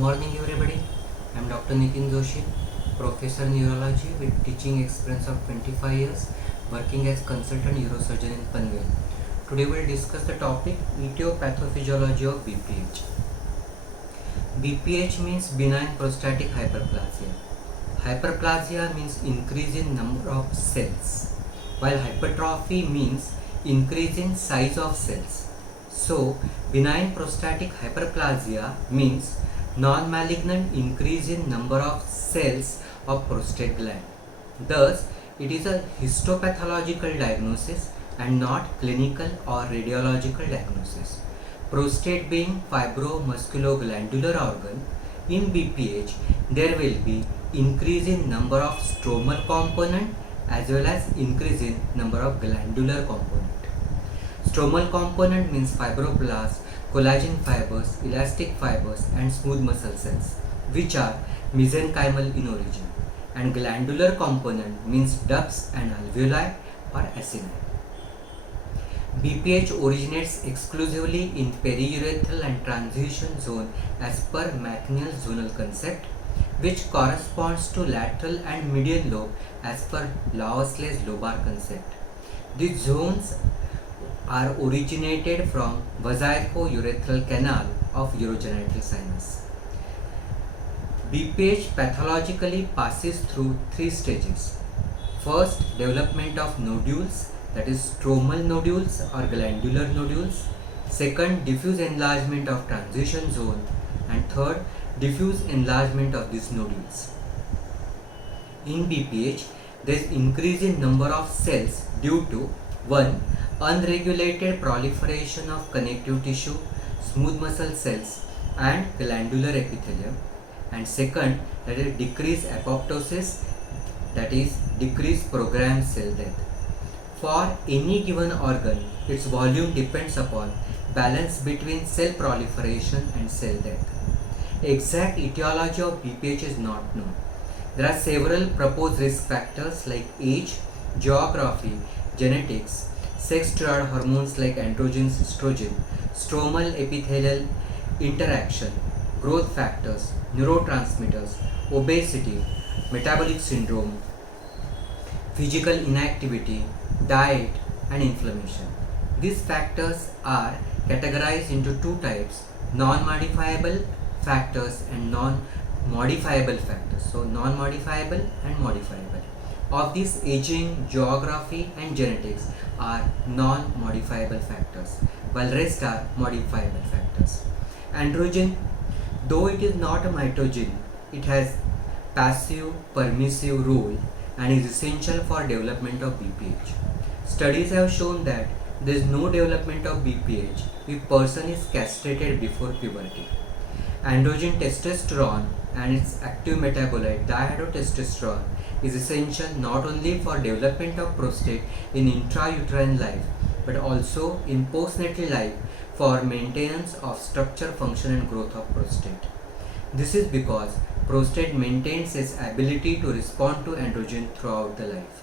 morning everybody. I am Dr. Nitin Joshi, Professor Neurology with teaching experience of 25 years working as consultant neurosurgeon in Panvel. Today we will discuss the topic etiopathophysiciology of BPH. BPH means benign prostatic hyperplasia. Hyperplasia means increase in number of cells, while hypertrophy means increase in size of cells. So, benign prostatic hyperplasia means non-malignant increase in number of cells of prostate gland. Thus, it is a histopathological diagnosis and not clinical or radiological diagnosis. Prostate being fibromusculoglandular organ, in BPH there will be increase in number of stromal component as well as increase in number of glandular component. Stromal component means fibroblasts, collagen fibers, elastic fibers and smooth muscle cells, which are mesenchymal in origin, and glandular component means ducts and alveoli or acini. BPH originates exclusively in periurethral and transition zone as per McNeil zonal concept, which corresponds to lateral and medial lobe as per Laosley's lobar concept. These zones are originated from vasico-urethral canal of urogenital sinus. BPH pathologically passes through three stages. First, development of nodules, that is stromal nodules or glandular nodules. Second, diffuse enlargement of transition zone. And third, diffuse enlargement of these nodules. In BPH, there is increase in number of cells due to 1. Unregulated proliferation of connective tissue, smooth muscle cells and glandular epithelium, and second, that is decreased apoptosis, that is decreased programmed cell death. For any given organ, its volume depends upon balance between cell proliferation and cell death. Exact etiology of BPH is not known. There are several proposed risk factors like age, geography, genetics, sex steroid hormones like androgens, estrogen, stromal epithelial interaction, growth factors, neurotransmitters, obesity, metabolic syndrome, physical inactivity, diet and inflammation. These factors are categorized into two types: non-modifiable factors and non-modifiable factors. So non-modifiable and modifiable. Of these, aging, geography and genetics are non-modifiable factors, while rest are modifiable factors. Androgen, though it is not a mitogen, it has passive permissive role and is essential for development of BPH. Studies have shown that there is no development of BPH if person is castrated before puberty. Androgen testosterone and its active metabolite dihydrotestosterone is essential not only for development of prostate in intrauterine life but also in postnatal life for maintenance of structure, function and growth of prostate. This is because prostate maintains its ability to respond to androgen throughout the life.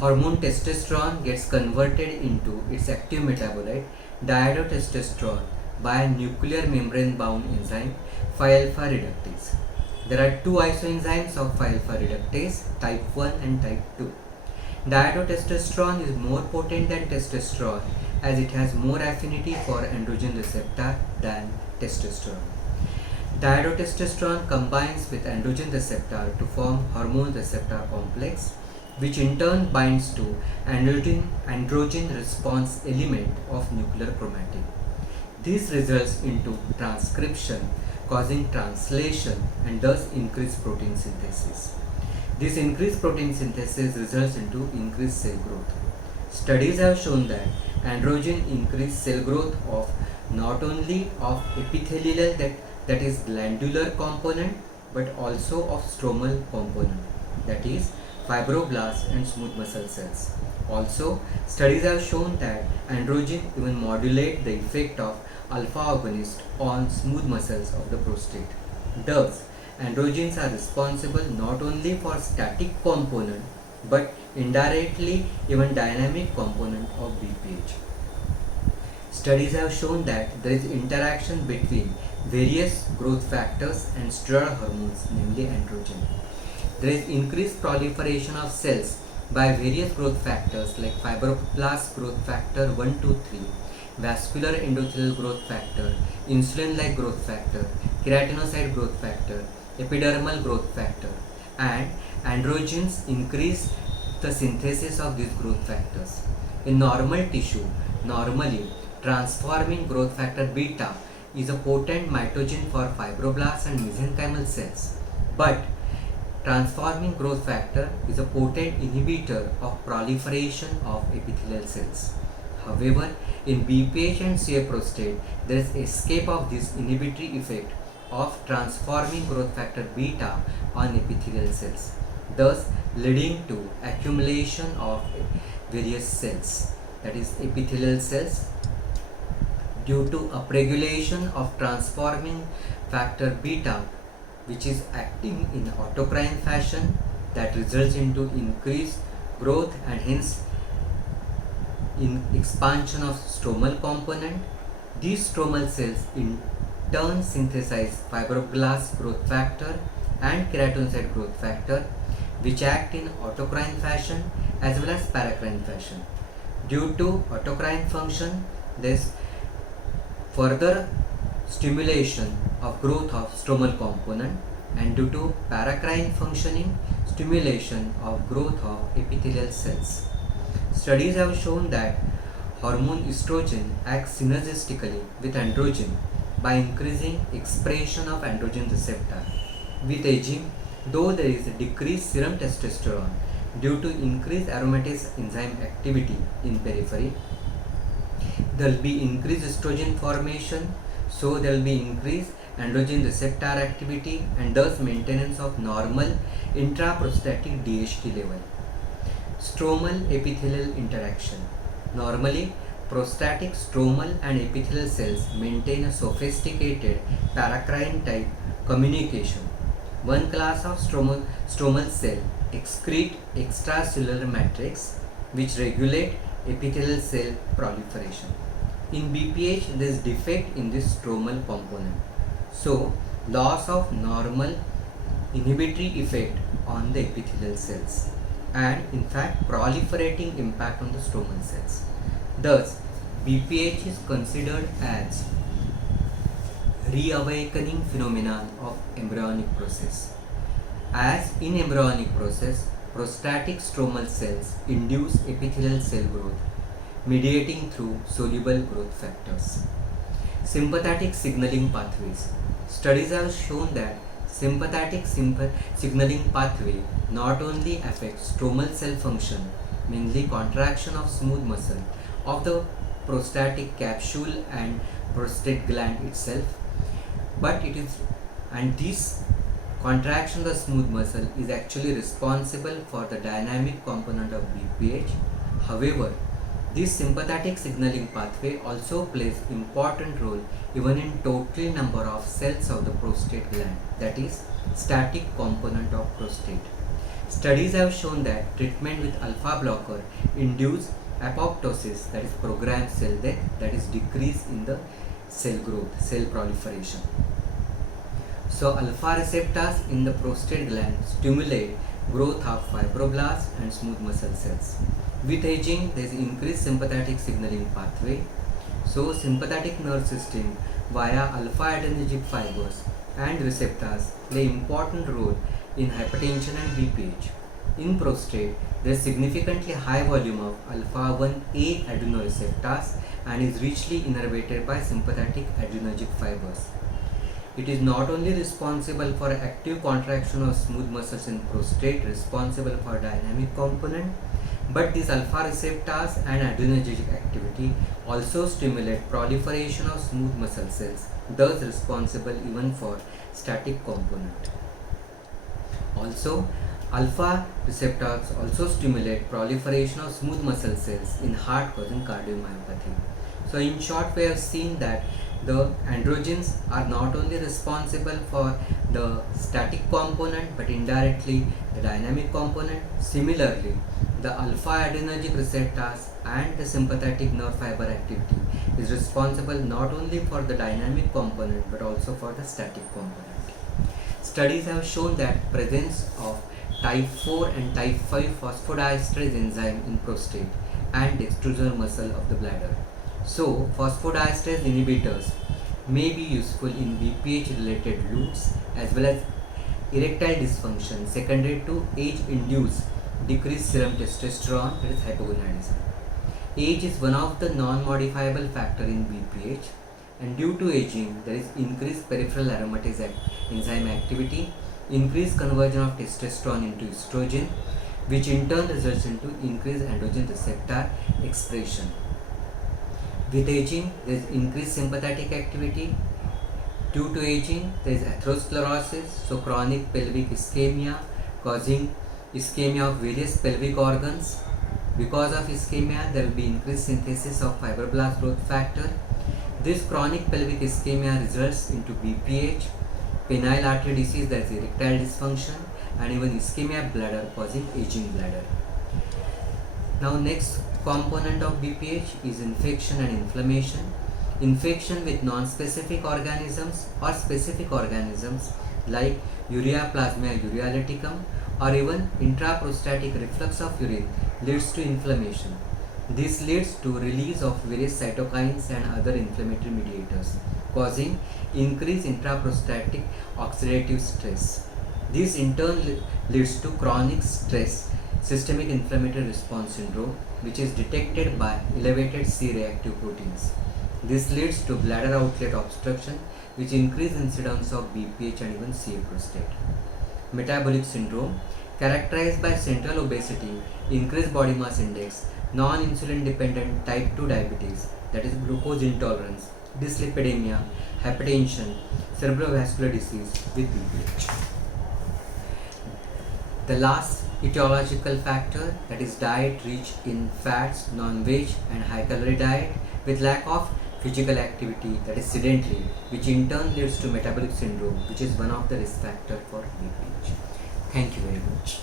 Hormone testosterone gets converted into its active metabolite dihydrotestosterone by a nuclear membrane bound enzyme 5-alpha reductase. There are two isoenzymes of 5-alpha reductase, type 1 and type 2. Dihydrotestosterone is more potent than testosterone as it has more affinity for androgen receptor than testosterone. Dihydrotestosterone combines with androgen receptor to form hormone receptor complex, which in turn binds to androgen response element of nuclear chromatin. This results into transcription, causing translation and thus increased protein synthesis. This increased protein synthesis results into increased cell growth. Studies have shown that androgen increased cell growth of not only of epithelial, that is glandular component, but also of stromal component, that is fibroblasts and smooth muscle cells. Also, studies have shown that androgen even modulate the effect of alpha agonist on smooth muscles of the prostate. Thus, androgens are responsible not only for static component but indirectly even dynamic component of BPH. Studies have shown that there is interaction between various growth factors and steroid hormones, namely androgen. There is increased proliferation of cells by various growth factors like fibroblast growth factor 1, 2, 3, vascular endothelial growth factor, insulin-like growth factor, keratinocyte growth factor, epidermal growth factor, and androgens increase the synthesis of these growth factors. In normal tissue, normally transforming growth factor beta is a potent mitogen for fibroblasts and mesenchymal cells, but transforming growth factor is a potent inhibitor of proliferation of epithelial cells. However, in BPH and CA prostate, there is escape of this inhibitory effect of transforming growth factor beta on epithelial cells, thus leading to accumulation of various cells, that is epithelial cells, due to upregulation of transforming factor beta, which is acting in autocrine fashion, that results into increased growth and hence in expansion of stromal component. These stromal cells in turn synthesize fibroblast growth factor and keratinocyte growth factor, which act in autocrine fashion as well as paracrine fashion. Due to autocrine function, there is further stimulation of growth of stromal component, and due to paracrine functioning, stimulation of growth of epithelial cells. Studies have shown that hormone estrogen acts synergistically with androgen by increasing expression of androgen receptor. With aging, though there is a decreased serum testosterone due to increased aromatase enzyme activity in periphery, there will be increased estrogen formation, so there will be increased androgen receptor activity and thus maintenance of normal intraprostatic DHT level. Stromal epithelial interaction. Normally, prostatic stromal and epithelial cells maintain a sophisticated paracrine type communication. One class of stromal cell excrete extracellular matrix which regulate epithelial cell proliferation. In BPH, there is defect in this stromal component. So, loss of normal inhibitory effect on the epithelial cells and in fact proliferating impact on the stromal cells. Thus, BPH is considered as reawakening phenomenon of embryonic process. As in embryonic process, prostatic stromal cells induce epithelial cell growth mediating through soluble growth factors. Sympathetic signaling pathways. Studies have shown that sympathetic signaling pathway not only affects stromal cell function, mainly contraction of smooth muscle of the prostatic capsule and prostate gland itself, but this contraction of the smooth muscle is actually responsible for the dynamic component of BPH. However, this sympathetic signaling pathway also plays important role even in total number of cells of the prostate gland, that is static component of prostate. Studies have shown that treatment with alpha blocker induce apoptosis, that is programmed cell death, that is decrease in the cell growth, cell proliferation. So alpha receptors in the prostate gland stimulate growth of fibroblasts and smooth muscle cells. With aging, there is increased sympathetic signaling pathway. So sympathetic nerve system via alpha adrenergic fibers and receptors play important role in hypertension and BPH. In prostate, there is significantly high volume of alpha-1A adrenoreceptors and is richly innervated by sympathetic adrenergic fibers. It is not only responsible for active contraction of smooth muscles in prostate, responsible for dynamic component, but these alpha receptors and adrenergic activity also stimulate proliferation of smooth muscle cells, thus responsible even for static component. Also, alpha receptors also stimulate proliferation of smooth muscle cells in heart, causing cardiomyopathy. So in short, we have seen that the androgens are not only responsible for the static component but indirectly the dynamic component. Similarly, the alpha adrenergic receptors and the sympathetic nerve fiber activity is responsible not only for the dynamic component but also for the static component. Studies have shown that presence of type 4 and type 5 phosphodiesterase enzyme in prostate and extrusor muscle of the bladder. So, phosphodiesterase inhibitors may be useful in BPH related loops as well as erectile dysfunction secondary to age-induced decreased serum testosterone, that is hypogonadism. Age is one of the non-modifiable factor in BPH, and due to aging there is increased peripheral aromatase enzyme activity, increased conversion of testosterone into estrogen, which in turn results into increased androgen receptor expression. With aging there is increased sympathetic activity. Due to aging there is atherosclerosis, so chronic pelvic ischemia causing ischemia of various pelvic organs. Because of ischemia there will be increased synthesis of fibroblast growth factor. This chronic pelvic ischemia results into BPH, penile artery disease, that is erectile dysfunction, and even ischemia bladder causing aging bladder. Now next component of BPH is infection and inflammation. Infection with non-specific organisms or specific organisms like urea plasma urealyticum or even intraprostatic reflux of urine leads to inflammation. This leads to release of various cytokines and other inflammatory mediators, causing increased intraprostatic oxidative stress. This in turn leads to chronic stress systemic inflammatory response syndrome, which is detected by elevated C-reactive proteins. This leads to bladder outlet obstruction, which increases incidence of BPH and even CA prostate. Metabolic syndrome, characterized by central obesity, increased body mass index, non-insulin dependent type 2 diabetes, that is glucose intolerance, dyslipidemia, hypertension, cerebrovascular disease with BPH. The last etiological factor, that is diet rich in fats, non-veg and high calorie diet with lack of physical activity, that is sedentary, which in turn leads to metabolic syndrome, which is one of the risk factor for BPH. Thank you very much.